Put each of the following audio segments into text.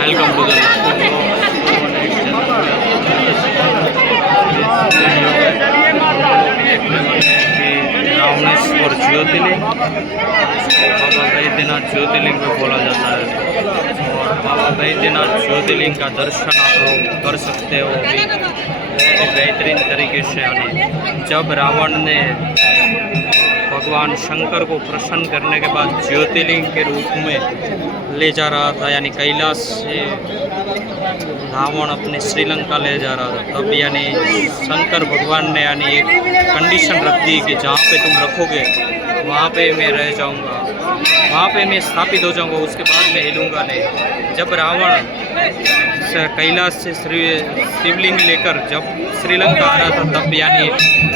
Welcome to the Ravaneshwar ज्योतिर्लिंग। बाबा बैद्यनाथ ज्योतिर्लिंग में बोला जाता है और बाबा बैद्यनाथ ज्योतिर्लिंग का दर्शन आप लोग कर सकते हो भी बहुत ही बेहतरीन तरीके से। यानी जब रावण ने भगवान शंकर को प्रसन्न करने के बाद ज्योतिर्लिंग के रूप में ले जा रहा था, यानी कैलाश से रावण अपने श्रीलंका ले जा रहा था, तब यानी शंकर भगवान ने यानी एक कंडीशन रख दी कि जहाँ पे तुम रखोगे वहाँ पे मैं रह जाऊँगा, वहाँ पे मैं स्थापित हो जाऊँगा, उसके बाद मैं हिलूँगा नहीं। जब रावण कैलाश से शिवलिंग लेकर जब श्रीलंका आ रहा था, तब यानी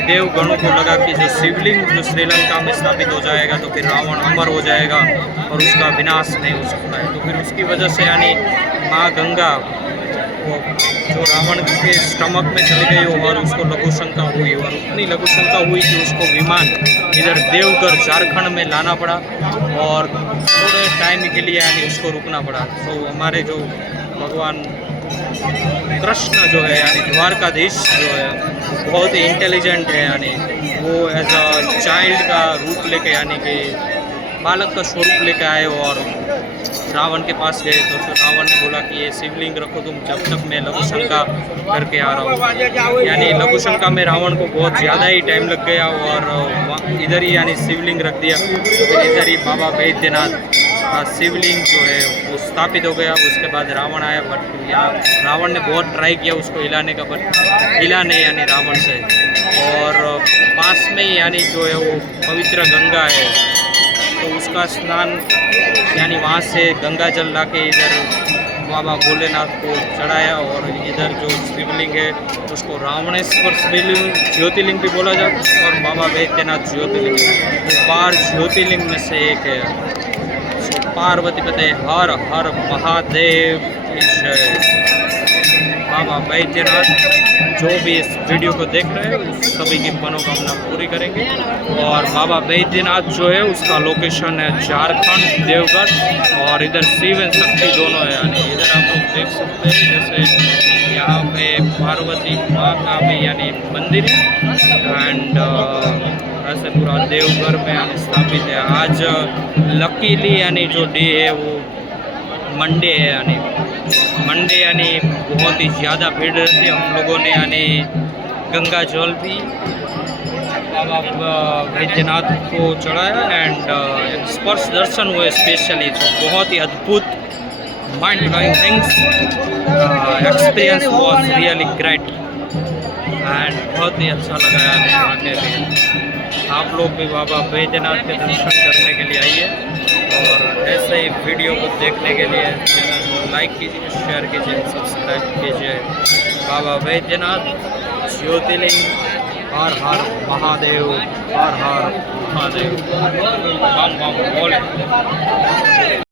देवगणों को लगा कि जो शिवलिंग जो श्रीलंका में स्थापित हो जाएगा तो फिर रावण अमर हो जाएगा और उसका विनाश नहीं हो सकता है। तो फिर उसकी वजह से यानी माँ गंगा वो जो रावण के स्टमक में चली गई और उसको लघु शंका हुई, और उतनी लघु शंका हुई कि उसको विमान इधर देवघर झारखंड में लाना पड़ा और थोड़े टाइम के लिए यानी उसको रुकना पड़ा। तो हमारे जो भगवान कृष्ण जो है यानी द्वारकाधीश जो है बहुत ही इंटेलिजेंट है, यानी वो एज अ चाइल्ड का रूप लेके यानी कि बालक का स्वरूप लेके आए और रावण के पास गए। तो रावण ने बोला कि ये शिवलिंग रखो तुम, जब तक मैं लघु शंका करके आ रहा हूँ। यानी लघु शंका में रावण को बहुत ज़्यादा ही टाइम लग गया और इधर ही यानी शिवलिंग रख दिया। फिर इधर ही बाबा बैद्यनाथ का शिवलिंग जो है वो स्थापित हो गया। उसके बाद रावण आया, बट रावण ने बहुत ट्राई किया उसको हिलाने का, बट हिला नहीं यानी रावण से। और पास में ही यानी जो है वो पवित्र गंगा है, तो उसका स्नान यानी वहाँ से गंगा जल ला के इधर बाबा भोलेनाथ को चढ़ाया। और इधर जो शिवलिंग है उसको रावणेश्वर शिवलिंग ज्योतिर्लिंग भी बोला जाता है और बाबा बैद्यनाथ ज्योतिर्लिंग वो 12 ज्योतिर्लिंग में से एक है। पार्वती पते हर हर महादेव की जय। बाबा बैद्यनाथ जो भी इस वीडियो को देख रहे हैं उस सभी की मनोकामना पूरी करेंगे। और बाबा बैद्यनाथ जो है उसका लोकेशन है झारखंड देवघर, और इधर शिव एंड शक्ति दोनों है। यानी इधर आप लोग देख सकते हैं जैसे यहाँ पे पार्वती माँ का भी यानी मंदिर है एंड ऐसे पूरा देवघर में यानी स्थापित है। आज लकीली यानी जो डे है वो मंडे है, यानी मंडे यानी बहुत ही ज़्यादा भीड़ रहती है। हम लोगों ने यानी गंगा जल भी बाबा बैद्यनाथ को चढ़ाया एंड स्पर्श दर्शन हुए स्पेशली, तो बहुत ही अद्भुत mind blowing things experience was really great and बहुत ही अच्छा लगा यानी आके भी। आप लोग भी बाबा बैद्यनाथ के दर्शन करने के लिए आइए और ऐसे ही वीडियो को देखने के लिए चैनल को लाइक कीजिए, शेयर कीजिए, सब्सक्राइब कीजिए। बाबा बैद्यनाथ ज्योतिर्लिंग हर हर महादेव, हर हर महादेव, बम बम बोले।